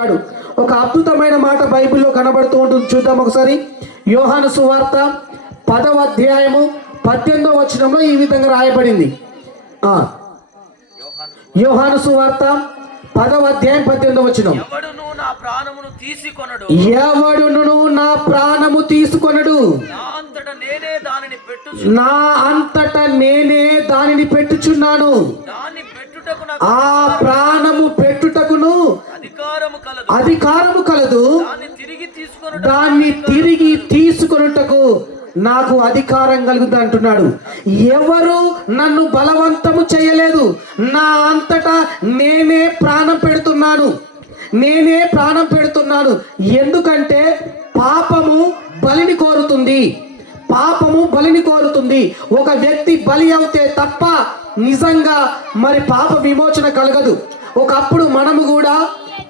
అంటాడు ఒక అద్భుతమైన మాట బైబిల్లో కనబడుతూ ఉంటుంది. చూద్దాం ఒకసారి. యోహాను సువార్త పదవ అధ్యాయము పద్దెనిమిదవ వచనంలో ఈ విధంగా రాయబడింది. ఆ, యోహాను సువార్త పదవ అధ్యాయం పద్దెనిమిదవ వచనం. ఎవడును నా ప్రాణమును తీసుకొనడు. ఎవడును నా ప్రాణము తీసుకొనడు. నా అంతట నేనే దానిని పెట్టుచున్నాను. ఆ ప్రాణము పెట్టుటకును అధికారము కలదు. దాన్ని తిరిగి తీసుకొనుటకు నాకు అధికారం కలుగుతుంది అంటున్నాడు ఎవరు నన్ను బలవంతము చేయలేదు. నా అంతటా నేనే ప్రాణం పెడుతున్నాను. నేనే ప్రాణం పెడుతున్నాను. ఎందుకంటే పాపము బలిని కోరుతుంది. పాపము బలిని కోరుతుంది. ఒక వ్యక్తి బలి అవుతే తప్ప నిజంగా మరి పాప విమోచన కలగదు. ఒకప్పుడు మనము కూడా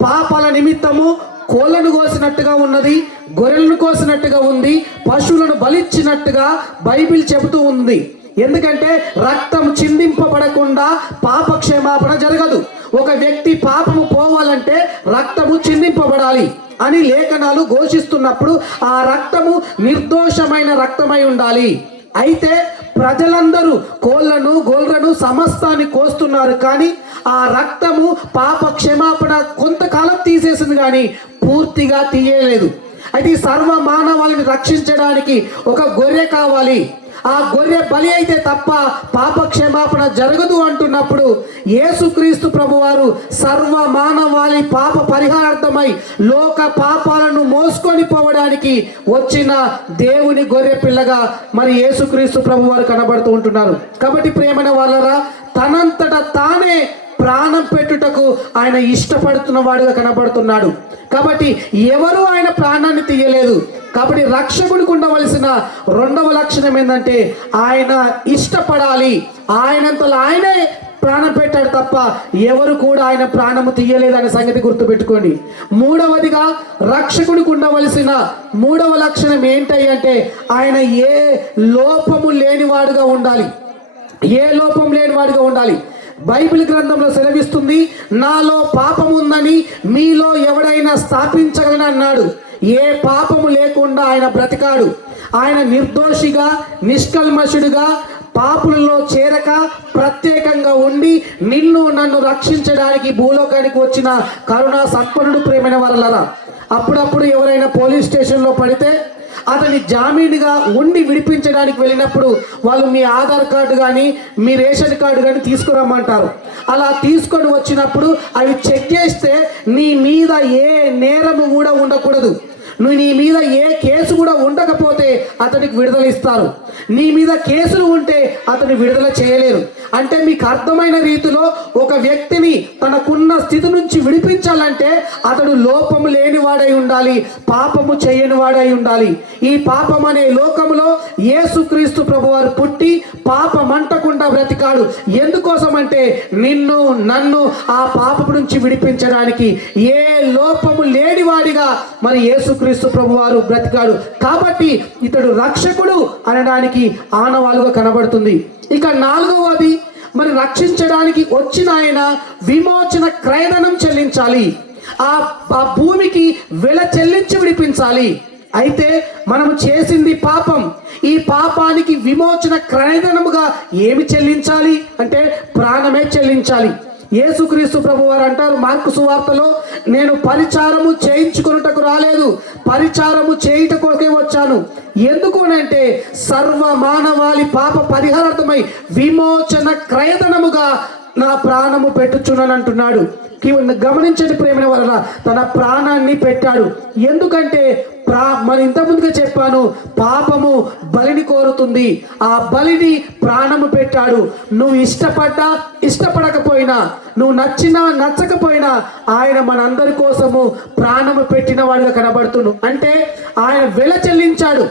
పాపాల నిమిత్తము కోళ్ళను కోసినట్టుగా ఉన్నది గొర్రెలను కోసినట్టుగా ఉంది పశువులను బలిచ్చినట్టుగా బైబిల్ చెబుతూ ఉంది. ఎందుకంటే రక్తం చిందింపబడకుండా పాప క్షమాపణ జరగదు. ఒక వ్యక్తి పాపము పోవాలంటే రక్తము చిందింపబడాలి అని లేఖనాలు ఘోషిస్తున్నప్పుడు ఆ రక్తము నిర్దోషమైన రక్తమై ఉండాలి. అయితే ప్రజలందరూ కోళ్ళను గోల్రను సమస్తాన్ని కోస్తున్నారు కానీ ఆ రక్తము పాప క్షమాపణ కొంతకాలం తీసేసింది కానీ పూర్తిగా తీయలేదు. అయితే సర్వ మానవాళిని రక్షించడానికి ఒక గొర్రె కావాలి. ఆ గొర్రె బలి అయితే తప్ప పాప క్షమాపణ జరగదు అంటున్నప్పుడు యేసుక్రీస్తు ప్రభువారు సర్వ మానవాళి పాప పరిహారార్థమై లోక పాపాలను మోసుకొని పోవడానికి వచ్చిన దేవుని గొర్రె పిల్లగా మరి యేసుక్రీస్తు ప్రభువారు కనబడుతూ ఉంటున్నారు. కాబట్టి ప్రేమైన వాళ్ళరా తనంతట తానే ప్రాణం పెట్టుటకు ఆయన ఇష్టపడుతున్న వాడుగా కనబడుతున్నాడు. కాబట్టి ఎవరు ఆయన ప్రాణాన్ని తీయలేదు. కాబట్టి రక్షకుడికి ఉండవలసిన రెండవ లక్షణం ఏంటంటే ఆయన ఇష్టపడాలి. ఆయనంతలో ఆయనే ప్రాణం పెట్టాడు తప్ప ఎవరు కూడా ఆయన ప్రాణము తీయలేదనే సంగతి గుర్తుపెట్టుకోండి. మూడవదిగా రక్షకుడికి ఉండవలసిన మూడవ లక్షణం ఏంటి అంటే ఆయన ఏ లోపము లేనివాడుగా ఉండాలి. ఏ లోపం లేనివాడుగా ఉండాలి. బైబిల్ గ్రంథంలో సెలవిస్తుంది నాలో పాపం ఉందని మీలో ఎవడైనా స్థాపించగలని అన్నాడు ఏ పాపము లేకుండా ఆయన బ్రతికాడు. ఆయన నిర్దోషిగా నిష్కల్మషుడిగా పాపులలో చేరక ప్రత్యేకంగా ఉండి నిన్ను నన్ను రక్షించడానికి భూలోకానికి వచ్చిన కరుణా సంపన్నుడు ప్రేమైన వాళ్ళరా అప్పుడప్పుడు ఎవరైనా పోలీస్ స్టేషన్లో పడితే అతని జామీనుగా ఉండి విడిపించడానికి వెళ్ళినప్పుడు వాళ్ళు మీ ఆధార్ కార్డు కానీ మీ రేషన్ కార్డు కానీ తీసుకురమ్మంటారు. అలా తీసుకొని వచ్చినప్పుడు అవి చెక్ చేస్తే నీ మీద ఏ నేరము కూడా ఉండకూడదు. నువ్వు నీ మీద ఏ కేసు కూడా ఉండకపోతే అతనికి విడుదల ఇస్తారు. నీ మీద కేసులు ఉంటే అతను విడుదల చేయలేరు. అంటే మీకు అర్థమైన రీతిలో ఒక వ్యక్తిని తనకున్న స్థితి నుంచి విడిపించాలంటే అతడు లోపము లేనివాడై ఉండాలి పాపము చేయని వాడై ఉండాలి. ఈ పాపం అనే లోకములో యేసుక్రీస్తు ప్రభువారు పుట్టి పాపం అంటకుండా బ్రతికాడు. ఎందుకోసం అంటే నిన్ను నన్ను ఆ పాపము నుంచి విడిపించడానికి ఏ లోపము లేనివాడిగా మరి యేసుక్రీస్తు ప్రభువారు బ్రతికాడు. కాబట్టి ఇతడు రక్షకుడు అనడానికి ఆనవాలుగా కనబడుతుంది. ఇక నాలుగవది మరి రక్షించడానికి వచ్చిన ఆయన విమోచన క్రయధనం చెల్లించాలి. ఆ ఆ భూమికి వెల చెల్లించి విడిపించాలి. అయితే మనము చేసింది పాపం. ఈ పాపానికి విమోచన క్రయధనముగా ఏమి చెల్లించాలి? అంటే ప్రాణమే చెల్లించాలి. యేసుక్రీస్తు ప్రభు వారు అంటారు మార్కు సువార్తలో నేను పరిచారము చేయించుకున్నటకు రాలేదు పరిచారము చేయుట కొరకే వచ్చాను. ఎందుకు అంటే సర్వ మానవాళి పాప పరిహారార్థమై విమోచన క్రయధనముగా నా ప్రాణము పెట్టుచున్నాను అంటున్నాడు. గమనించండి ప్రేమ వలన తన ప్రాణాన్ని పెట్టాడు. ఎందుకంటే ప్రా మరి ఇంతకుముందుగా చెప్పాను పాపము బలిని కోరుతుంది. ఆ బలిని ప్రాణము పెట్టాడు. నువ్వు ఇష్టపడ్డా ఇష్టపడకపోయినా నువ్వు నచ్చినా నచ్చకపోయినా ఆయన మనందరి కోసము ప్రాణము పెట్టిన వాడుగా కనబడుతును అంటే ఆయన వెల చెల్లించాడు.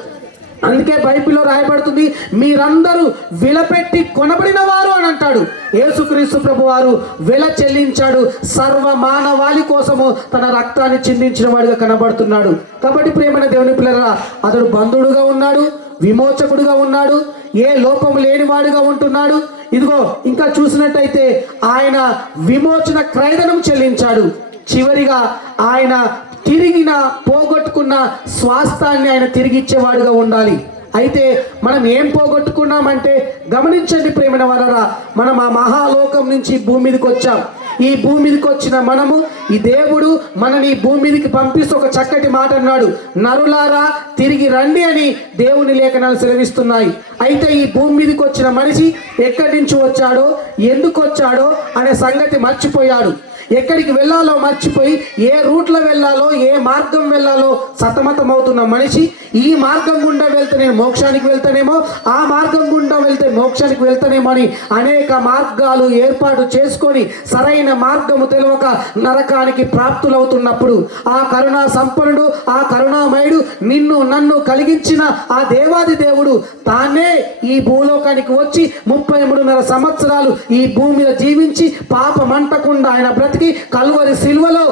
అందుకే బైబిల్లో రాయబడుతుంది మీరందరూ విలపెట్టి కొనబడిన వారు అని అంటాడు. యేసుక్రీస్తు ప్రభు వారు విల చెల్లించాడు. సర్వ మానవాళి కోసము తన రక్తాన్ని చిందించిన వాడిగా కనబడుతున్నాడు. కాబట్టి ప్రేమైన దేవుని పిల్లల అతడు బంధువుడుగా ఉన్నాడు విమోచకుడుగా ఉన్నాడు ఏ లోపం లేనివాడుగా ఉంటున్నాడు. ఇదిగో ఇంకా చూసినట్టయితే ఆయన విమోచన క్రైదనం చెల్లించాడు. చివరిగా ఆయన తిరిగిన పోగొట్టుకున్న స్వాస్థాన్ని ఆయన తిరిగి ఇచ్చేవాడుగా ఉండాలి. అయితే మనం ఏం పోగొట్టుకున్నామంటే గమనించండి ప్రేమైన వరరా మనం ఆ మహాలోకం నుంచి భూమి మీదకి వచ్చాం. ఈ భూమి మీదకి వచ్చిన మనము ఈ దేవుడు మనని భూమి మీదకి పంపిస్తూ ఒక చక్కటి మాట అన్నాడు. నరులారా తిరిగి రండి అని దేవుని లేఖనాలు సెలవిస్తున్నాయి. అయితే ఈ భూమి మీదకి వచ్చిన మనిషి ఎక్కడి నుంచి వచ్చాడో ఎందుకు వచ్చాడో అనే సంగతి మర్చిపోయాడు. ఎక్కడికి వెళ్ళాలో మర్చిపోయి ఏ రూట్లో వెళ్ళాలో ఏ మార్గం వెళ్ళాలో సతమతం అవుతున్న మనిషి ఈ మార్గం గుండా వెళ్తే నేను మోక్షానికి వెళ్తానేమో ఆ మార్గం గుండా వెళ్తే మోక్షానికి వెళ్తానేమో అని అనేక మార్గాలు ఏర్పాటు చేసుకొని సరైన మార్గము తెలియక నరకానికి ప్రాప్తులవుతున్నప్పుడు ఆ కరుణా సంపన్నుడు ఆ కరుణామయుడు నిన్ను నన్ను కలిగించిన ఆ దేవాది దేవుడు తానే ఈ భూలోకానికి వచ్చి ముప్పై మూడున్నర సంవత్సరాలు ఈ భూమిలో జీవించి పాపమంటకుండా ఆయన బ్రతికి కల్వరి సిల్వలో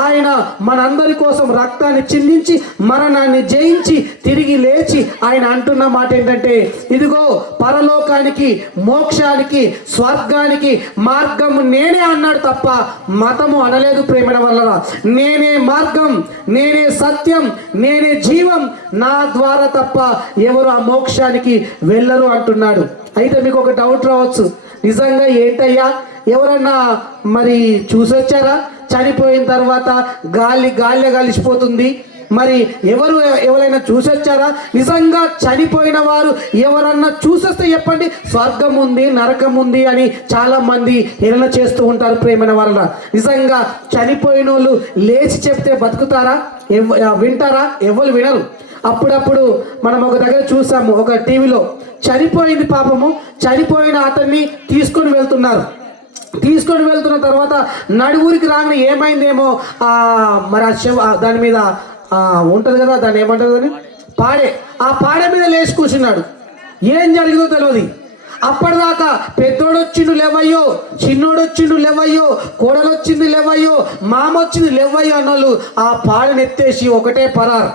ఆయన మనందరి కోసం రక్తాన్ని చిందించి మరణాన్ని జయించి తిరిగి లేచి ఆయన అంటున్న మాట ఏంటంటే ఇదిగో పరలోకానికి మోక్షానికి స్వర్గానికి మార్గం నేనే అన్నాడు తప్ప మతము అనలేదు ప్రేమల వల్ల నేనే మార్గం నేనే సత్యం నేనే జీవం నా ద్వారా తప్ప ఎవరు ఆ మోక్షానికి వెళ్ళరు అంటున్నాడు. అయితే మీకు ఒక డౌట్ రావచ్చు. నిజంగా ఏంటయ్యా? ఎవరన్నా మరి చూసొచ్చారా? చనిపోయిన తర్వాత గాలి గాలి కలిసిపోతుంది. మరి ఎవరు ఎవరైనా చూసొచ్చారా? నిజంగా చనిపోయిన వారు ఎవరన్నా చూసొస్తే చెప్పండి స్వర్గం ఉంది నరకం ఉంది అని చాలా మంది హేళన చేస్తూ ఉంటారు ప్రేమైన వలన నిజంగా చనిపోయిన వాళ్ళు లేచి చెప్తే బతుకుతారా? వింటారా? ఎవరు వినరు. అప్పుడప్పుడు మనం ఒక దగ్గర చూసాము ఒక టీవీలో చనిపోయింది పాపము చనిపోయిన అతన్ని తీసుకొని వెళ్తున్నారు. తీసుకొని వెళ్తున్న తర్వాత నడువురికి రాగానే ఏమైందేమో మరి ఆ దాని మీద ఉంటుంది కదా దాన్ని ఏమంటారు దాన్ని? పాడే. ఆ పాడే మీద లేచి కూర్చున్నాడు. ఏం జరిగిందో తెలియదు అప్పటిదాకా పెద్దోడొచ్చిండు లేవయ్యో చిన్నోడొచ్చిండు లేవయ్యో కోడలొచ్చింది లేవయ్యో మామొచ్చింది లేవయ్యో అన్నోళ్ళు ఆ పాడని ఎత్తేసి ఒకటే పరారు.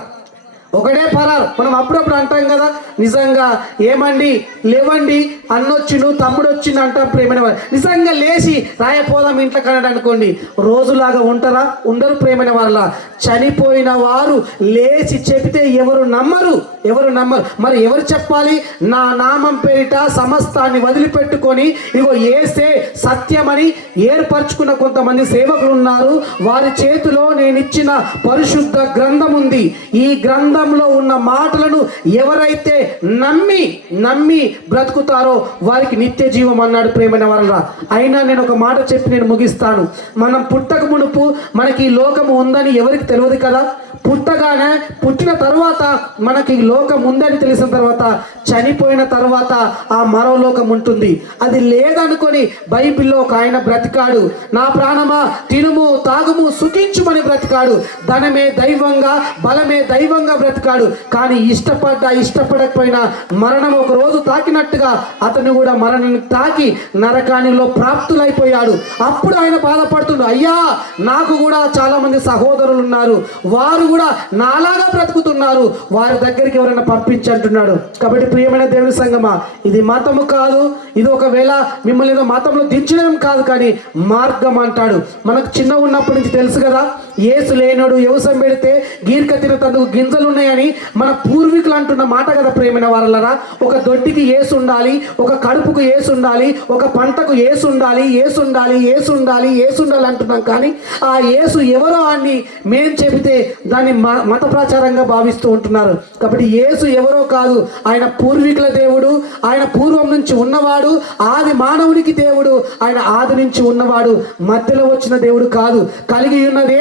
ఒకటే పరారు. మనం అప్పుడప్పుడు అంటాం కదా నిజంగా ఏమండి లేవండి అన్నొచ్చిండు తమ్ముడు వచ్చిండు అంటాం ప్రేమైన వారు. నిజంగా లేచి రాయపోదాం ఇంట్లో కనడు అనుకోండి రోజులాగా ఉంటారా? ఉండరు ప్రేమైన వాళ్ళ చనిపోయిన వారు లేచి చెబితే ఎవరు నమ్మరు? ఎవరు నమ్మరు? మరి ఎవరు చెప్పాలి? నా నామం పేరిట సమస్తాన్ని వదిలిపెట్టుకొని ఇగో ఏసే సత్యమని ఏర్పరచుకున్న కొంతమంది సేవకులు ఉన్నారు వారి చేతిలో నేను ఇచ్చిన పరిశుద్ధ గ్రంథం ఉంది ఈ గ్రంథంలో ఉన్న మాటలను ఎవరైతే నమ్మి నమ్మి బ్రతుకుతారో వారికి నిత్య జీవం అన్నాడు ప్రేమైన వలన అయినా నేను ఒక మాట చెప్పి నేను ముగిస్తాను. మనం పుట్టక మునుపు మనకి ఈ లోకము ఉందని ఎవరికి తెలియదు కదా? పుట్టగానే పుట్టిన తర్వాత మనకి లోకం ఉందని తెలిసిన తర్వాత చనిపోయిన తర్వాత ఆ మరో లోకం ఉంటుంది. అది లేదనుకొని బైబిల్లో ఒక ఆయన బ్రతికాడు. నా ప్రాణమా తినుము తాగుము సుఖించుమని బ్రతికాడు. ధనమే దైవంగా బలమే దైవంగా బ్రతికాడు. కానీ ఇష్టపడ్డ ఇష్టపడకపోయినా మరణం ఒక రోజు తాకినట్టుగా అతను కూడా మరణాన్ని తాకి నరకానిలో ప్రాప్తులైపోయాడు. అప్పుడు ఆయన బాధపడుతుండు అయ్యా నాకు కూడా చాలామంది సహోదరులు ఉన్నారు. వారు కూడా నాలాగా బ్రతుకుతున్నారు. వారి దగ్గరికి ఎవరైనా పంపించంటున్నాడు కాబట్టి ప్రియమైన దేవుని సంగమా ఇది మతము కాదు. ఇది ఒకవేళ మిమ్మల్ని ఏదో మతంలో దించడం కాదు కానీ మార్గం అంటాడు. మనకు చిన్న ఉన్నప్పటి నుంచి తెలుసు కదా ఏసు లేనుడు వ్యవసాయం పెడితే గీర్క తినతందుకు గింజలు ఉన్నాయని మన పూర్వీకులు అంటున్న మాట కదా ప్రేమైన వాళ్ళరా ఒక దొడ్డికి ఏసు ఉండాలి ఒక కడుపుకు ఏసు ఉండాలి ఒక పంటకు ఏసు ఉండాలి ఏసు ఉండాలి ఏసు ఉండాలి ఏసు ఉండాలి అంటున్నాం కానీ ఆ ఏసు ఎవరో అని మేం చెబితే దాన్ని మత ప్రచారంగా భావిస్తూ ఉంటున్నారు. కాబట్టి యేసు ఎవరో కాదు ఆయన పూర్వీకుల దేవుడు ఆయన పూర్వం నుంచి ఉన్నవాడు ఆది మానవునికి దేవుడు ఆయన ఆది నుంచి ఉన్నవాడు మధ్యలో వచ్చిన దేవుడు కాదు కలిగి ఉన్నది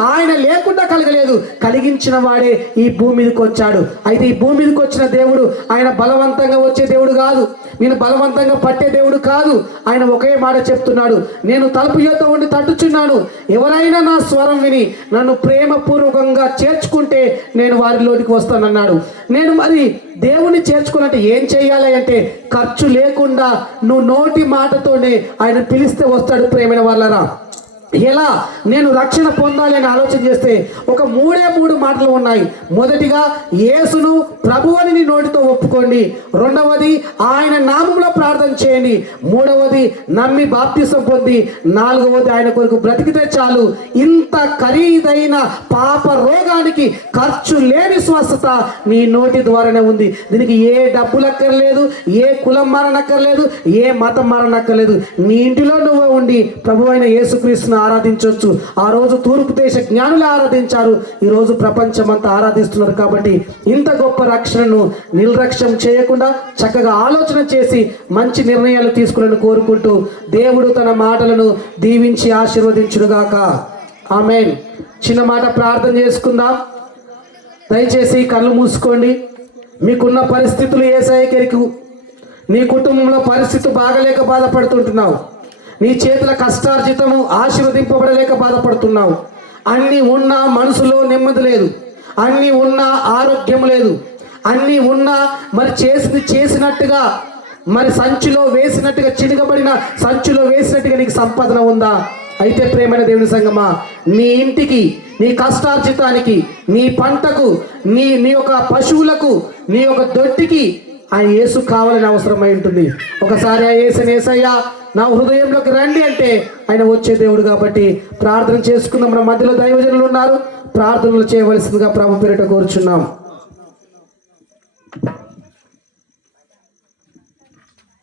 ఆయన లేకుండా కలగలేదు. కలిగించిన వాడే ఈ భూమి మీదకి వచ్చాడు. అయితే ఈ భూమి మీదకి వచ్చిన దేవుడు ఆయన బలవంతంగా వచ్చే దేవుడు కాదు. నేను బలవంతంగా పట్టే దేవుడు కాదు. ఆయన ఒకే మాట చెప్తున్నాడు. నేను తలుపు యొక్క ఉండి తట్టుచున్నాను. ఎవరైనా నా స్వరం విని నన్ను ప్రేమపూర్వకంగా చేర్చుకుంటే నేను వారిలోనికి వస్తానన్నాడు. నేను మరి దేవుని చేర్చుకున్నట్టు ఏం చేయాలి అంటే ఖర్చు లేకుండా నువ్వు నోటి మాటతోనే ఆయన పిలిస్తే వస్తాడు ప్రేమైన వాళ్ళరా ఎలా? నేను రక్షణ పొందాలి అని ఆలోచన చేస్తే ఒక మూడే మూడు మాటలు ఉన్నాయి. మొదటిగా యేసును ప్రభు అని నోటితో ఒప్పుకోండి. రెండవది ఆయన నామంలో ప్రార్థన చేయండి. మూడవది నమ్మి బాప్తిసం పొంది. నాలుగవది ఆయన కొరకు బ్రతికితే చాలు. ఇంత ఖరీదైన పాప రోగానికి ఖర్చు లేని స్వస్థత నీ నోటి ద్వారానే ఉంది. దీనికి ఏ డబ్బులు అక్కర్లేదు ఏ కులం మారనక్కర్లేదు ఏ మతం మారనక్కర్లేదు. నీ ఇంటిలో నువ్వే ఉండి ప్రభు అయిన యేసుక్రీస్తును ఆరాధించవచ్చు. ఆ రోజు తూర్పు దేశ జ్ఞానులు ఆరాధించారు. ఈరోజు ప్రపంచం ప్రపంచమంతా ఆరాధిస్తున్నారు కాబట్టి ఇంత గొప్ప రక్షణను నిర్లక్ష్యం చేయకుండా చక్కగా ఆలోచన చేసి మంచి నిర్ణయాలు తీసుకుని కోరుకుంటూ దేవుడు తన మాటలను దీవించి ఆశీర్వదించుడుగాక. ఆమెన్. చిన్న మాట ప్రార్థన చేసుకుందాం. దయచేసి కళ్ళు మూసుకోండి. మీకున్న పరిస్థితులు ఏ సైకిరికు నీ కుటుంబంలో పరిస్థితి బాగలేక బాధపడుతుంటున్నావు. నీ చేతుల కష్టార్జితము ఆశీర్వదింపబడలేక బాధపడుతున్నావు. అన్నీ ఉన్నా మనసులో నెమ్మది లేదు. అన్నీ ఉన్నా ఆరోగ్యం లేదు. అన్నీ ఉన్నా మరి చేసింది చేసినట్టుగా మరి సంచిలో వేసినట్టుగా చినుగబడిన సంచిలో వేసినట్టుగా నీకు సంపాదన ఉందా? అయితే ప్రేమైన దేవుని సంగమా నీ ఇంటికి నీ కష్టార్జితానికి నీ పంటకు నీ నీ యొక్క పశువులకు నీ యొక్క దొట్టికి ఆయన యేసు కావాలని అవసరమై ఉంటుంది. ఒకసారి ఆ యేసుని ఏసయ్యా నా హృదయంలోకి రండి అంటే ఆయన వచ్చే దేవుడు కాబట్టి ప్రార్థన చేసుకుందాం. మన మధ్యలో దైవజనులు ఉన్నారు. ప్రార్థనలు చేయవలసిందిగా ప్రభు పేరిట కోరుచున్నాం.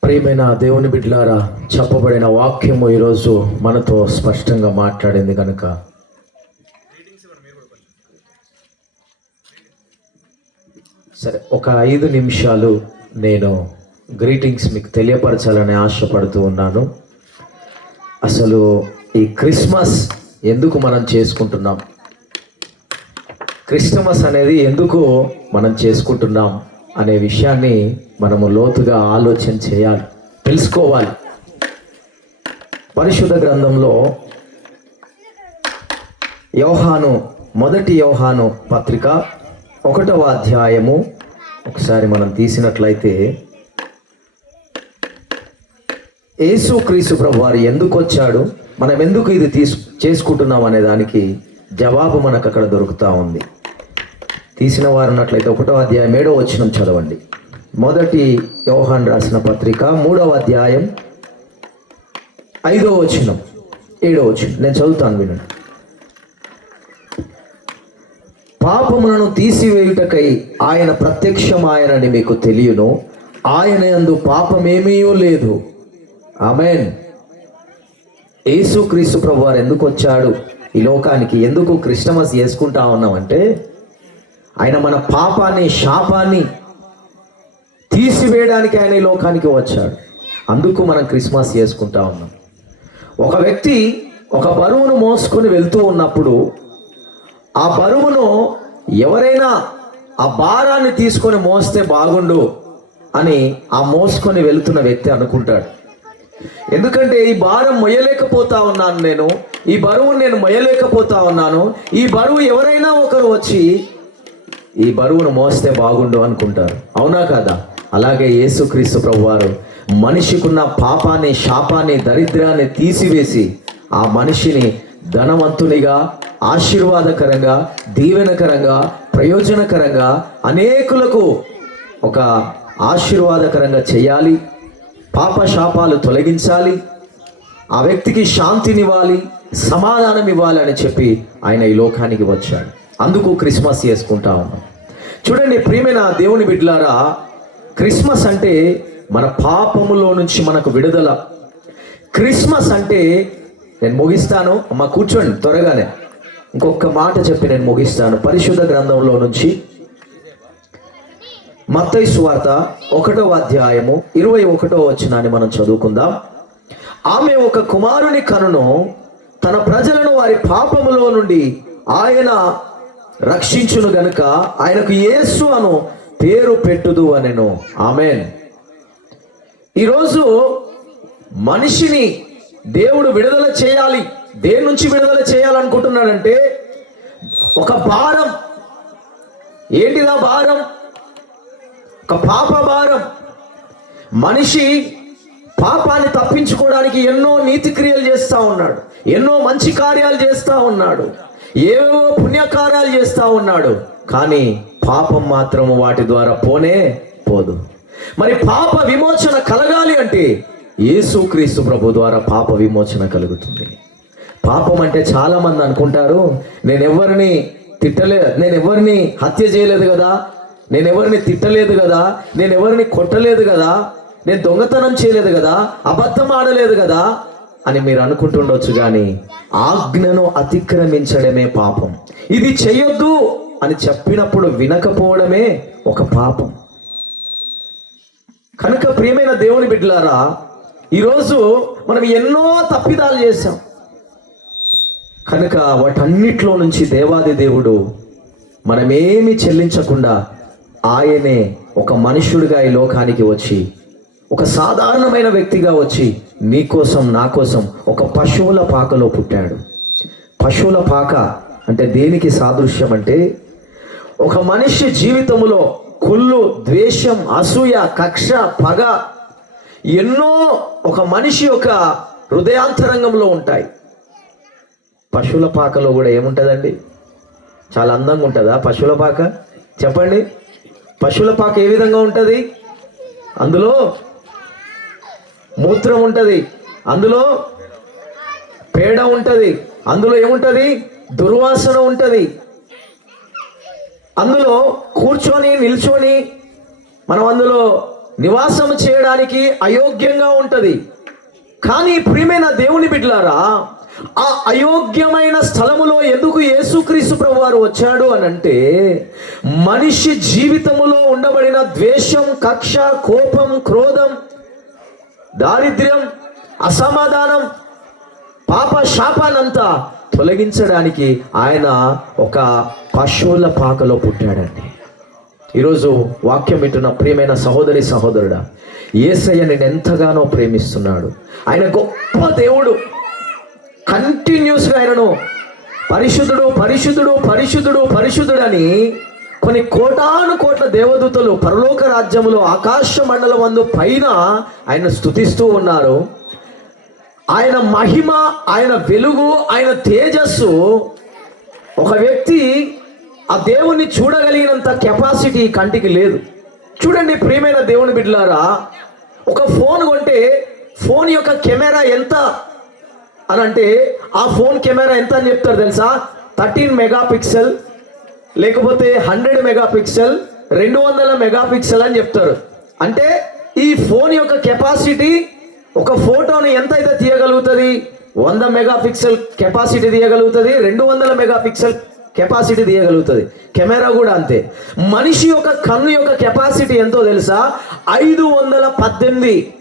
ప్రియమైన దేవుని బిడ్డలారా చెప్పబడిన వాక్యము ఈరోజు మనతో స్పష్టంగా మాట్లాడింది కనుక సరే ఒక ఐదు నిమిషాలు నేను గ్రీటింగ్స్ మీకు తెలియపరచాలని ఆశపడుతూ ఉన్నాను. అసలు ఈ క్రిస్మస్ ఎందుకు మనం చేసుకుంటున్నాం? క్రిస్టమస్ అనేది ఎందుకు మనం చేసుకుంటున్నాం అనే విషయాన్ని మనము లోతుగా ఆలోచన చేయాలి తెలుసుకోవాలి. పరిశుద్ధ గ్రంథంలో యోహాను మొదటి యోహాను పత్రిక ఒకటవ అధ్యాయము ఒకసారి మనం తీసినట్లయితే యేసు క్రీస్తు ప్రభు వారు ఎందుకు వచ్చాడు? మనం ఎందుకు ఇది తీసు చేసుకుంటున్నాం అనే దానికి జవాబు మనకు అక్కడ దొరుకుతూ ఉంది. తీసిన వారు ఉన్నట్లయితే ఒకటో అధ్యాయం ఏడో వచ్చినం చదవండి. మొదటి యోహాన్ రాసిన పత్రిక మూడవ అధ్యాయం ఐదో వచనం ఏడో వచనం. నేను చదువుతాను వినండి. పాపములను తీసివేయుటకై ఆయన ప్రత్యక్షమాయనని మీకు తెలియను. ఆయన అందు పాపమేమీ లేదు. ఆమెన్. యేసుక్రీస్తు ప్రభు వారు ఎందుకు వచ్చాడు? ఈ లోకానికి ఎందుకు క్రిస్టమస్ చేసుకుంటా ఉన్నామంటే ఆయన మన పాపాన్ని శాపాన్ని తీసివేయడానికి ఆయన ఈ లోకానికి వచ్చాడు. అందుకు మనం క్రిస్మస్ చేసుకుంటా ఉన్నాం. ఒక వ్యక్తి ఒక బరువును మోసుకొని వెళ్తూ ఉన్నప్పుడు ఆ బరువును ఎవరైనా ఆ భారాన్ని తీసుకొని మోస్తే బాగుండు అని ఆ మోసుకొని వెళ్తున్న వ్యక్తి అనుకుంటాడు. ఎందుకంటే ఈ భారం మొయ్యలేకపోతా ఉన్నాను నేను ఈ బరువు నేను మొయ్యలేకపోతా ఉన్నాను ఈ బరువు ఎవరైనా ఒకరు వచ్చి ఈ బరువును మోస్తే బాగుండు అనుకుంటారు. అవునా కాదా? అలాగే యేసుక్రీస్తు ప్రభువారు మనిషికున్న పాపాన్ని శాపాన్ని దరిద్రాన్ని తీసివేసి ఆ మనిషిని ధనవంతునిగా ఆశీర్వాదకరంగా దీవెనకరంగా ప్రయోజనకరంగా అనేకులకు ఒక ఆశీర్వాదకరంగా చేయాలి. పాప శాపాలు తొలగించాలి. ఆ వ్యక్తికి శాంతినివ్వాలి సమాధానం ఇవ్వాలి అని చెప్పి ఆయన ఈ లోకానికి వచ్చాడు. అందుకు క్రిస్మస్ చేసుకుంటా ఉన్నాం. చూడండి ప్రియమైన దేవుని బిడ్డలారా క్రిస్మస్ అంటే మన పాపములో నుంచి మనకు విడుదల. క్రిస్మస్ అంటే నేను ముగిస్తాను అమ్మ కూర్చోండి త్వరగానే. ఇంకొక మాట చెప్పి నేను ముగిస్తాను. పరిశుద్ధ గ్రంథంలో నుంచి మత్తయి సువార్త ఒకటో అధ్యాయము ఇరవై ఒకటో వచనాన్ని మనం చదువుకుందాం. ఆమె ఒక కుమారుని కనును తన ప్రజలను వారి పాపములో నుండి ఆయన రక్షించును గనుక ఆయనకు యేసు అను పేరు పెట్టుదు అనెను. ఆమెన్. ఈరోజు మనిషిని దేవుడు విడుదల చేయాలి. దేని నుంచి విడుదల చేయాలనుకుంటున్నాడంటే ఒక భారం. ఏంటిదా భారం? ఒక పాప భారం. మనిషి పాపాన్ని తప్పించుకోవడానికి ఎన్నో నీతి క్రియలు చేస్తూ ఉన్నాడు. ఎన్నో మంచి కార్యాలు చేస్తూ ఉన్నాడు. ఏవో పుణ్యకార్యాలు చేస్తూ ఉన్నాడు. కానీ పాపం మాత్రం వాటి ద్వారా పోనే పోదు. మరి పాప విమోచన కలగాలి అంటే యేసుక్రీస్తు ప్రభు ద్వారా పాప విమోచన కలుగుతుంది. పాపం అంటే చాలా మంది అనుకుంటారు నేను ఎవరిని తిట్టలే నేను ఎవరిని హత్య చేయలేదు కదా నేను ఎవరిని తిట్టలేదు కదా నేను ఎవరిని కొట్టలేదు కదా నేను దొంగతనం చేయలేదు కదా అబద్ధం ఆడలేదు కదా అని మీరు అనుకుంటుండొచ్చు కానీ ఆజ్ఞను అతిక్రమించడమే పాపం. ఇది చెయ్యొద్దు అని చెప్పినప్పుడు వినకపోవడమే ఒక పాపం. కనుక ప్రియమైన దేవుని బిడ్డలారా ఈరోజు మనం ఎన్నో తప్పిదాలు చేశాం. కనుక వాటన్నిటిలో నుంచి దేవాది దేవుడు మనమేమి చెల్లించకుండా ఆయనే ఒక మనుషుడిగా ఈ లోకానికి వచ్చి ఒక సాధారణమైన వ్యక్తిగా వచ్చి మీకోసం నా కోసం ఒక పశువుల పాకలో పుట్టాడు. పశువుల పాక అంటే దేనికి సాదృశ్యం అంటే ఒక మనిషి జీవితంలో కుళ్ళు ద్వేషం అసూయ కక్ష పగ ఎన్నో ఒక మనిషి యొక్క హృదయాంతరంగంలో ఉంటాయి. పశువుల పాకలో కూడా ఏముంటుందండి? చాలా అందంగా ఉంటుందా పశువుల పాక? చెప్పండి. పశువుల పాక ఏ విధంగా ఉంటుంది? అందులో మూత్రం ఉంటుంది. అందులో పేడ ఉంటుంది. అందులో ఏముంటుంది? దుర్వాసన ఉంటుంది. అందులో కూర్చొని నిల్చొని మనం అందులో నివాసం చేయడానికి అయోగ్యంగా ఉంటుంది. కానీ ప్రియమైన దేవుని బిడ్డలారా ఆ అయోగ్యమైన స్థలములో ఎందుకు యేసుక్రీస్తు ప్రభు వారు వచ్చాడు అని అంటే మనిషి జీవితములో ఉండబడిన ద్వేషం కక్ష కోపం క్రోధం దారిద్ర్యం అసమాధానం పాప శాపానంతా తొలగించడానికి ఆయన ఒక పశువుల పాకలో పుట్టాడండి. ఈరోజు వాక్యం వింటున్న ప్రియమైన సహోదరి సహోదరుడా ఏసయ్య నేను ఎంతగానో ప్రేమిస్తున్నాడు. ఆయన గొప్ప దేవుడు. కంటిన్యూస్గా ఆయనను పరిశుద్ధుడు పరిశుద్ధుడు పరిశుద్ధుడు పరిశుద్ధుడని కొన్ని కోటాను కోట్ల దేవదూతలు పరలోక రాజ్యములో ఆకాశ మండలం అందు పైన ఆయన స్థుతిస్తూ ఉన్నారు. ఆయన మహిమ ఆయన వెలుగు ఆయన తేజస్సు ఒక వ్యక్తి ఆ దేవుణ్ణి చూడగలిగినంత కెపాసిటీ కంటికి లేదు. చూడండి ప్రియమైన దేవుని బిడ్డలారా ఒక ఫోన్ కొంటే ఫోన్ యొక్క కెమెరా ఎంత అని అంటే ఆ ఫోన్ కెమెరా ఎంత అని చెప్తారు తెలుసా? థర్టీన్ మెగా పిక్సెల్ లేకపోతే హండ్రెడ్ మెగా పిక్సెల్ రెండు వందల మెగా పిక్సెల్ అని చెప్తారు. అంటే ఈ ఫోన్ యొక్క కెపాసిటీ ఒక ఫోటోని ఎంత అయితే తీయగలుగుతుంది? వంద మెగా పిక్సెల్ కెపాసిటీ తీయగలుగుతుంది రెండు వందల మెగా పిక్సెల్ కెపాసిటీ తీయగలుగుతుంది. కెమెరా కూడా అంతే. మనిషి యొక్క కన్ను యొక్క కెపాసిటీ ఎంతో తెలుసా? ఐదు వందల పద్దెనిమిది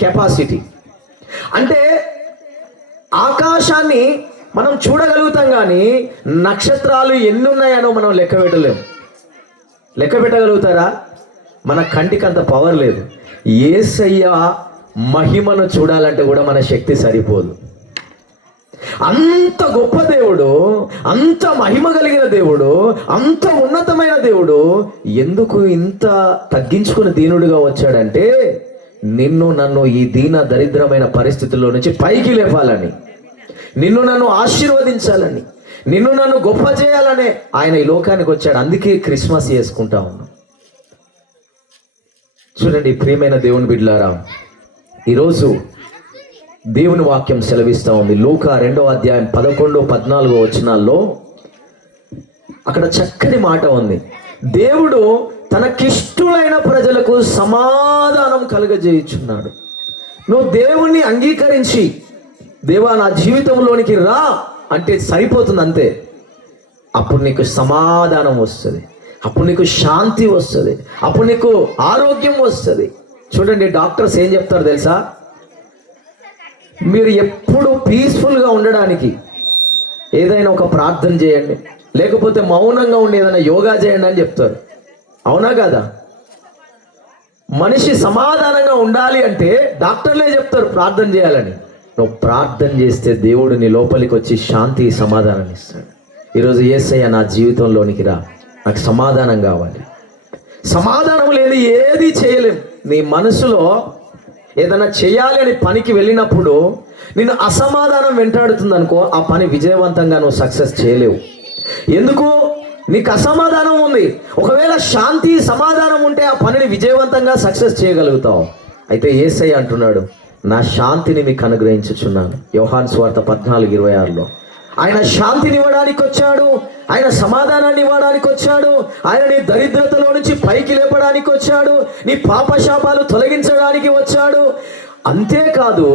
కెపాసిటీ. అంటే ఆకాశాన్ని మనం చూడగలుగుతాం కానీ నక్షత్రాలు ఎన్ని ఉన్నాయనో మనం లెక్క పెట్టలేము లెక్క పెట్టగలుగుతారా? మన కంటికి అంత పవర్ లేదు. ఏసయ్య మహిమను చూడాలంటే కూడా మన శక్తి సరిపోదు. అంత గొప్ప దేవుడు అంత మహిమ కలిగిన దేవుడు అంత ఉన్నతమైన దేవుడు ఎందుకు ఇంత తగ్గించుకుని దీనుడిగా వచ్చాడంటే నిన్ను నన్ను ఈ దీన దరిద్రమైన పరిస్థితుల్లో నుంచి పైకి లేపాలని. నిన్ను నన్ను ఆశీర్వదించాలని. నిన్ను నన్ను గొప్ప చేయాలనే ఆయన ఈ లోకానికి వచ్చాడు. అందుకే క్రిస్మస్ చేసుకుంటా ఉన్నాం. చూడండి ప్రియమైన దేవుని బిడ్లారా ఈరోజు దేవుని వాక్యం సెలవిస్తూ ఉంది. లూకా రెండో అధ్యాయం పదకొండు పద్నాలుగో వచనాల్లో అక్కడ చక్కని మాట ఉంది. దేవుడు తనకిష్టులైన ప్రజలకు సమాధానం కలుగజేయుచున్నాడు. నువ్వు దేవుణ్ణి అంగీకరించి దేవా నా జీవితంలోనికి రా అంటే సరిపోతుంది అంతే అప్పుడు నీకు సమాధానం వస్తుంది. అప్పుడు నీకు శాంతి వస్తుంది. అప్పుడు నీకు ఆరోగ్యం వస్తుంది. చూడండి డాక్టర్స్ ఏం చెప్తారు తెలుసా? మీరు ఎప్పుడు పీస్ఫుల్గా ఉండడానికి ఏదైనా ఒక ప్రార్థన చేయండి. లేకపోతే మౌనంగా ఉండి ఏదైనా యోగా చేయండి అని చెప్తారు. అవునా కాదా? మనిషి సమాధానంగా ఉండాలి అంటే డాక్టర్లే చెప్తారు ప్రార్థన చేయాలని. నువ్వు ప్రార్థన చేస్తే దేవుడు నీ లోపలికి వచ్చి శాంతి సమాధానం ఇస్తాడు. ఈరోజు ఏసయ్య నా జీవితంలోనికి రా. నాకు సమాధానం కావాలి. సమాధానం లేని ఏది చేయలేం. నీ మనసులో ఏదైనా చేయాలి అని పనికి వెళ్ళినప్పుడు నిన్ను అసమాధానం వెంటాడుతుంది అనుకో ఆ పని విజయవంతంగా నువ్వు సక్సెస్ చేయలేవు. ఎందుకు? నీకు అసమాధానం ఉంది. ఒకవేళ శాంతి సమాధానం ఉంటే ఆ పనిని విజయవంతంగా సక్సెస్ చేయగలుగుతావు. అయితే ఏసై అంటున్నాడు నా శాంతిని మీకు అనుగ్రహించుచున్నాను. యోహాన్ స్వార్థ పద్నాలుగు ఇరవై ఆరులో ఆయన శాంతిని ఇవ్వడానికి వచ్చాడు ఆయన సమాధానాన్ని ఇవ్వడానికి వచ్చాడు ఆయన నీ దరిద్రతలో నుంచి పైకి లేపడానికి వచ్చాడు నీ పాపశాపాలు తొలగించడానికి వచ్చాడు. అంతేకాదు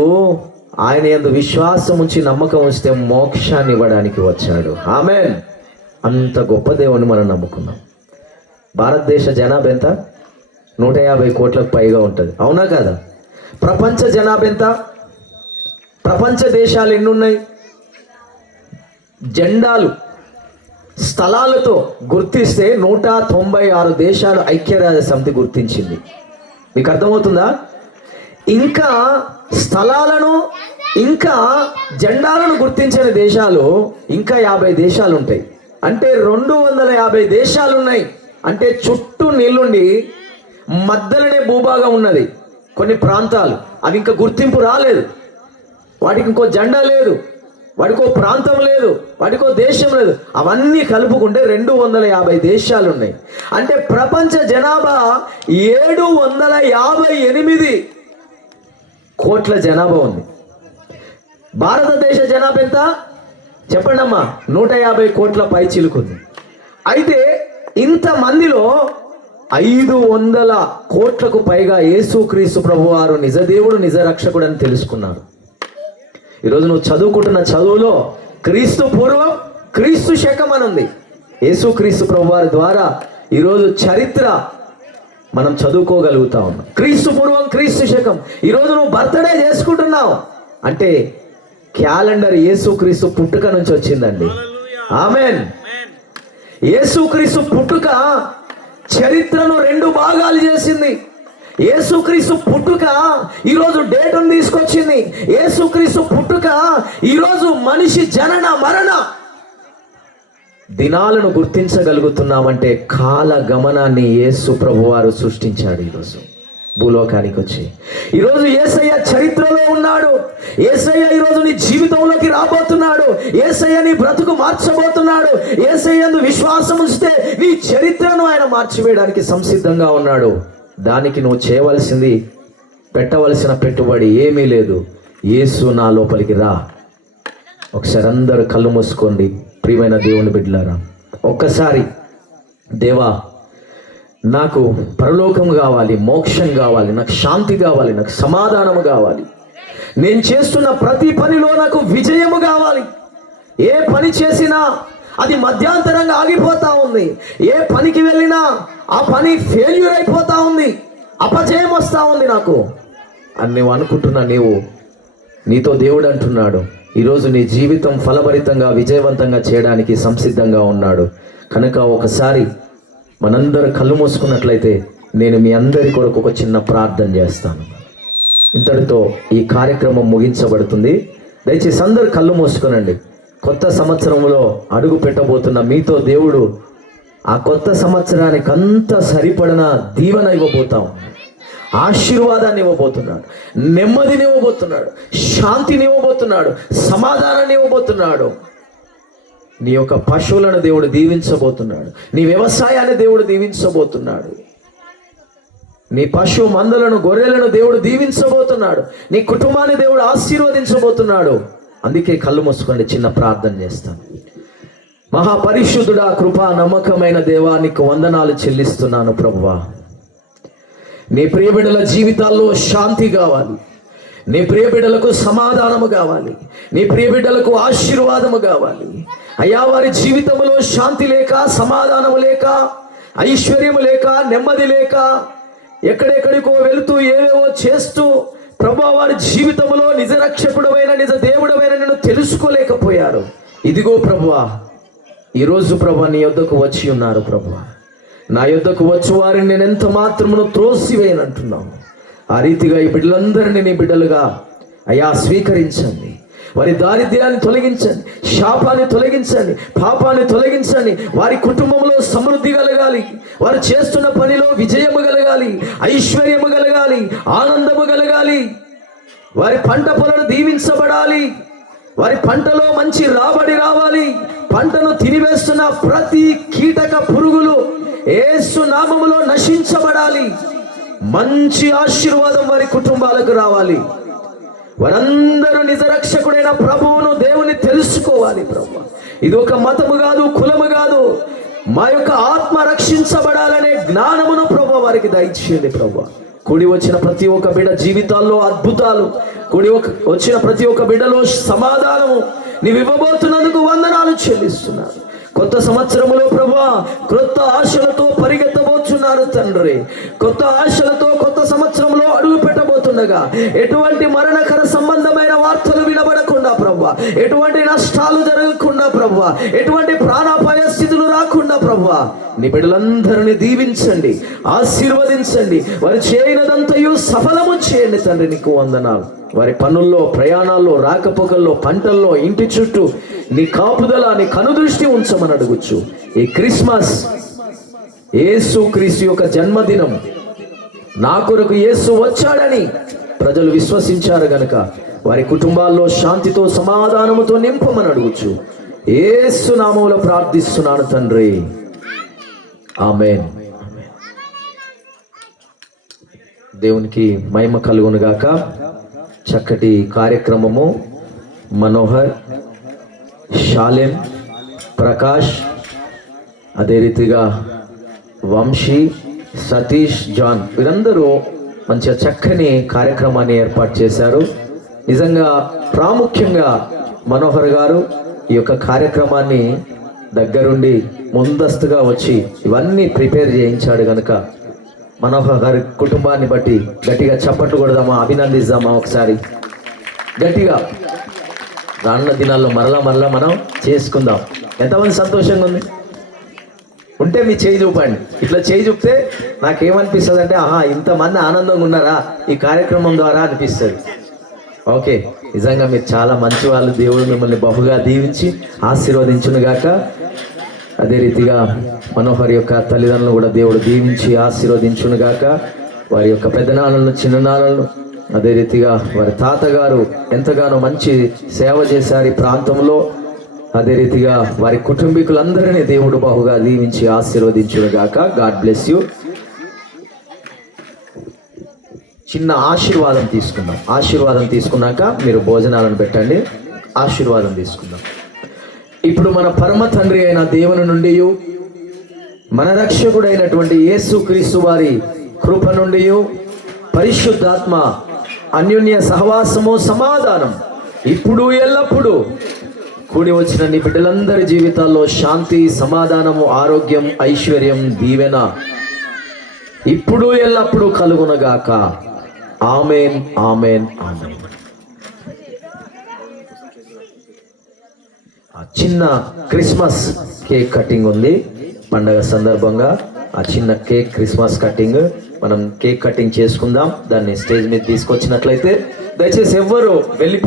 ఆయన ఎందు విశ్వాసం ఉంచి నమ్మకం ఉంచితే మోక్షాన్ని ఇవ్వడానికి వచ్చాడు. ఆమెన్. అంత గొప్ప దేవుని మనం నమ్ముకున్నాం. భారతదేశ జనాభా ఎంత? నూట యాభై కోట్లకు పైగా ఉంటుంది. అవునా కదా? ప్రపంచ జనాభా ఎంత? ప్రపంచ దేశాలు ఎన్నున్నాయి? జెండాలు స్థలాలతో గుర్తిస్తే నూట తొంభై ఆరు దేశాలు ఐక్యరాజ్య సమితి గుర్తించింది. మీకు అర్థమవుతుందా? ఇంకా స్థలాలను ఇంకా జెండాలను గుర్తించిన దేశాలు ఇంకా యాభై దేశాలు ఉంటాయి. అంటే రెండు వందల యాభై దేశాలు ఉన్నాయి అంటే చుట్టూ నీళ్ళుండి మధ్యలోనే భూభాగం ఉన్నది. కొన్ని ప్రాంతాలు. అవి ఇంకా గుర్తింపు రాలేదు. వాటికి ఇంకో జెండా లేదు. వాడికో ప్రాంతం లేదు. వాడికో దేశం లేదు. అవన్నీ కలుపుకుంటే రెండు వందల యాభై దేశాలు ఉన్నాయి అంటే ప్రపంచ జనాభా ఏడు వందల యాభై ఎనిమిది కోట్ల జనాభా ఉంది. భారతదేశ జనాభా ఎంత? చెప్పండి అమ్మా నూట యాభై కోట్ల పై చిలుకుంది. అయితే ఇంతమందిలో ఐదు వందల కోట్లకు పైగా యేసుక్రీస్తు ప్రభువారు నిజ దేవుడు నిజ రక్షకుడు అని తెలుసుకున్నారు. ఈరోజు నువ్వు చదువుకుంటున్న చదువులో క్రీస్తు పూర్వం క్రీస్తు శకం అని ఉంది యేసుక్రీస్తు ప్రభువారి ద్వారా ఈరోజు చరిత్ర మనం చదువుకోగలుగుతా ఉన్నాం. క్రీస్తు పూర్వం క్రీస్తు శకం. ఈరోజు నువ్వు బర్త్డే చేసుకుంటున్నావు. అంటే క్యాలెండర్ యేసుక్రీస్తు పుట్టుక నుంచి వచ్చిందండి. ఆమెన్. యేసుక్రీస్తు పుట్టుక చరిత్రను రెండు భాగాలు చేసింది. యేసుక్రీస్తు పుట్టుక ఈరోజు డేటును తీసుకొచ్చింది. యేసుక్రీస్తు పుట్టుక ఈరోజు మనిషి జనన మరణ దినాలను గుర్తించగలుగుతున్నామంటే కాల గమనాన్ని యేసు ప్రభువారు సృష్టించాడు ఈరోజు. భూలోకానికి వచ్చి ఈరోజు ఏసయ్య చరిత్రలో ఉన్నాడు. ఏసయ్య ఈరోజు నీ జీవితంలోకి రాబోతున్నాడు. ఏసయ్య నీ బ్రతుకు మార్చబోతున్నాడు. ఏసయ్యందు విశ్వాసం ఉంచితే నీ చరిత్రను ఆయన మార్చివేయడానికి సంసిద్ధంగా ఉన్నాడు. దానికి నువ్వు చేయవలసింది పెట్టవలసిన పెట్టుబడి ఏమీ లేదు. యేసు నా లోపలికి రా. ఒకసారి అందరూ కళ్ళు మూసుకోండి. ప్రియమైన దేవుని బిడ్డలారా ఒక్కసారి దేవా నాకు పరలోకం కావాలి మోక్షం కావాలి నాకు శాంతి కావాలి నాకు సమాధానము కావాలి. నేను చేస్తున్న ప్రతి పనిలో నాకు విజయము కావాలి. ఏ పని చేసినా అది మధ్యాంతరంగా ఆగిపోతా ఉంది. ఏ పనికి వెళ్ళినా ఆ పని ఫెయిల్యూర్ అయిపోతా ఉంది. అపజయం వస్తూ ఉంది నాకు. అని నువ్వు అనుకుంటున్నా నీవు నీతో దేవుడు అంటున్నాడు ఈరోజు నీ జీవితం ఫలభరితంగా విజయవంతంగా చేయడానికి సంసిద్ధంగా ఉన్నాడు. కనుక ఒకసారి మనందరూ కళ్ళు మూసుకున్నట్లయితే నేను మీ అందరి కొరకు ఒక చిన్న ప్రార్థన చేస్తాను. ఇంతటితో ఈ కార్యక్రమం ముగించబడుతుంది. దయచేసి అందరు కళ్ళు మూసుకునండి. కొత్త సంవత్సరంలో అడుగు పెట్టబోతున్న మీతో దేవుడు ఆ కొత్త సంవత్సరానికి అంత సరిపడిన దీవెన ఇవ్వబోతాం. ఆశీర్వాదాన్ని ఇవ్వబోతున్నాడు. నెమ్మదిని ఇవ్వబోతున్నాడు. శాంతిని ఇవ్వబోతున్నాడు. సమాధానాన్ని ఇవ్వబోతున్నాడు. నీ యొక్క పశువులను దేవుడు దీవించబోతున్నాడు. నీ వ్యవసాయాన్ని దేవుడు దీవించబోతున్నాడు. నీ పశువు మందలను గొర్రెలను దేవుడు దీవించబోతున్నాడు. నీ కుటుంబాన్ని దేవుడు ఆశీర్వదించబోతున్నాడు. అందుకే కళ్ళు మూసుకోండి చిన్న ప్రార్థన చేస్తాను మహాపరిశుద్ధుడా కృపా నమ్మకమైన దేవా నీకు వందనాలు చెల్లిస్తున్నాను ప్రభువా. నీ ప్రియబిడల జీవితాల్లో శాంతి కావాలి. నీ ప్రియబిడ్డలకు సమాధానము కావాలి. నీ ప్రియబిడ్డలకు ఆశీర్వాదము కావాలి. అయ్యా వారి జీవితంలో శాంతి లేక సమాధానము లేక ఐశ్వర్యము లేక నెమ్మది లేక ఎక్కడెక్కడికో వెళుతూ ఏవేవో చేస్తూ ప్రభా వారి జీవితంలో నిజ రక్షకుడమైన నిజ దేవుడమైన నేను తెలుసుకోలేకపోయారు. ఇదిగో ప్రభువా ఈరోజు ప్రభా నీ యొద్దకు వచ్చి ఉన్నారు ప్రభువా నా యొద్దకు వచ్చి వారిని నేను ఎంత మాత్రమును త్రోసివేయనంటున్నాను. ఆ రీతిగా ఈ బిడ్డలందరినీ నీ బిడ్డలుగా అయా స్వీకరించండి. వారి దారిద్ర్యాన్ని తొలగించండి. శాపాన్ని తొలగించండి. పాపాన్ని తొలగించండి. వారి కుటుంబంలో సమృద్ధి కలగాలి. వారు చేస్తున్న పనిలో విజయము కలగాలి. ఐశ్వర్యము కలగాలి. ఆనందము కలగాలి. వారి పంట పొలను దీవించబడాలి. వారి పంటలో మంచి రాబడి రావాలి. పంటను తినివేస్తున్న ప్రతి కీటక పురుగులు ఏసు నామములో నశించబడాలి. మంచి ఆశీర్వాదం వారి కుటుంబాలకు రావాలి. వారందరూ నిజరక్షకుడైన ప్రభువును దేవుని తెలుసుకోవాలి ప్రభు. ఇది ఒక మతము కాదు కులము కాదు. మా యొక్క ఆత్మ రక్షించబడాలనే జ్ఞానమును ప్రభు వారికి దయచేయండి ప్రభు. కూడి వచ్చిన ప్రతి ఒక్క బిడ్డ జీవితాల్లో అద్భుతాలు కూడి ఒక వచ్చిన ప్రతి ఒక్క బిడ్డలో సమాధానము నీవు ఇవ్వబోతున్నందుకు వందనాలు చెల్లిస్తున్నాను. కొత్త సంవత్సరములో ప్రభా క్రొత్త ఆశలతో పరిగెత్తబోతున్నారు తండ్రి. కొత్త ఆశలతో కొత్త సంవత్సరంలో అడుగు పెట్టబోతుండగా ఎటువంటి మరణకర సంబంధమైన వార్తలు వినబడకుండా ప్రభా ఎటువంటి నష్టాలు జరగకుండా ప్రభా ఎటువంటి ప్రాణాపాయ స్థితులు రాకుండా ప్రభా నీ బిడ్డలందరినీ దీవించండి ఆశీర్వదించండి. వారు చేయనదంతయు సఫలము చేయండి తండ్రి నీకు వందనాలు. వారి పనుల్లో ప్రయాణాల్లో రాకపోకల్లో పంటల్లో ఇంటి చుట్టూ నీ కాపుదల నీ కనుదృష్టి ఉంచమని అడుగుచ్చు ఈ క్రిస్మస్ యేసు క్రీస్తు యొక్క జన్మదినం. నా కొరకు యేసు వచ్చాడని ప్రజలు విశ్వసించారు గనక వారి కుటుంబాల్లో శాంతితో సమాధానముతో నింపమని అడుగుచు. ఏసు నామములు ప్రార్థిస్తున్నాను తండ్రి. ఆమెన్. దేవునికి మహిమ కలుగునుగాక. చక్కటి కార్యక్రమము. మనోహర్ షాలెం ప్రకాష్ అదే రీతిగా వంశీ సతీష్ జాన్ వీరందరూ మంచిగా చక్కని కార్యక్రమాన్ని ఏర్పాటు చేశారు. నిజంగా ప్రాముఖ్యంగా మనోహర్ గారు ఈ యొక్క కార్యక్రమాన్ని దగ్గరుండి ముందస్తుగా వచ్చి ఇవన్నీ ప్రిపేర్ చేయించాడు కనుక మనోహర్ గారి కుటుంబాన్ని బట్టి గట్టిగా చప్పట్లు కొడదామా అభినందిద్దామా ఒకసారి? గట్టిగా. రానున్న దినాల్లో మరలా మరలా మనం చేసుకుందాం. ఎంతమంది సంతోషంగా ఉంది? ఉంటే మీ చేయి చూపండి. ఇట్లా చేయి చూపితే నాకేమనిపిస్తుంది అంటే ఆహా ఇంతమంది ఆనందంగా ఉన్నారా? ఈ కార్యక్రమం ద్వారా అనిపిస్తుంది. ఓకే నిజంగా మీరు చాలా మంచి వాళ్ళు దేవుడు మిమ్మల్ని బహుగా దీవించి ఆశీర్వదించును గాక అదే రీతిగా మనోహర్ యొక్క తల్లిదండ్రులను కూడా దేవుడు దీవించి ఆశీర్వదించును గాక వారి యొక్క పెద్దనాన్నలను చిన్ననాన్నలను అదే రీతిగా వారి తాతగారు ఎంతగానో మంచి సేవ చేశారు ఈ ప్రాంతంలో. అదే రీతిగా వారి కుటుంబీకులందరినీ దేవుడు బహుగా దీవించి ఆశీర్వదించుడుగాక గాడ్ బ్లెస్ యూ. చిన్న ఆశీర్వాదం తీసుకుందాం. ఆశీర్వాదం తీసుకున్నాక మీరు భోజనాలను పెట్టండి. ఆశీర్వాదం తీసుకుందాం. ఇప్పుడు మన పరమ తండ్రి అయిన దేవుని నుండి మన రక్షకుడైనటువంటి యేసు క్రీస్తు వారి కృప నుండి పరిశుద్ధాత్మ అన్యోన్య సహవాసము సమాధానం ఇప్పుడు ఎల్లప్పుడూ కూడి వచ్చిన నీ బిడ్డలందరి జీవితాల్లో శాంతి సమాధానము ఆరోగ్యం ఐశ్వర్యం దీవెన. ఇప్పుడు ఎల్లప్పుడూ కలుగునగాక. Amen amen amen. ఆ చిన్న క్రిస్మస్ కేక్ కటింగ్ ఉంది. పండగ సందర్భంగా ఆ చిన్న కేక్ క్రిస్మస్ కటింగ్ మనం కేక్ కటింగ్ చేసుకుందాం. దాన్ని స్టేజ్ మీద తీసుకొచ్చినట్లయితే దయచేసి ఎవ్వరు వెళ్ళిపో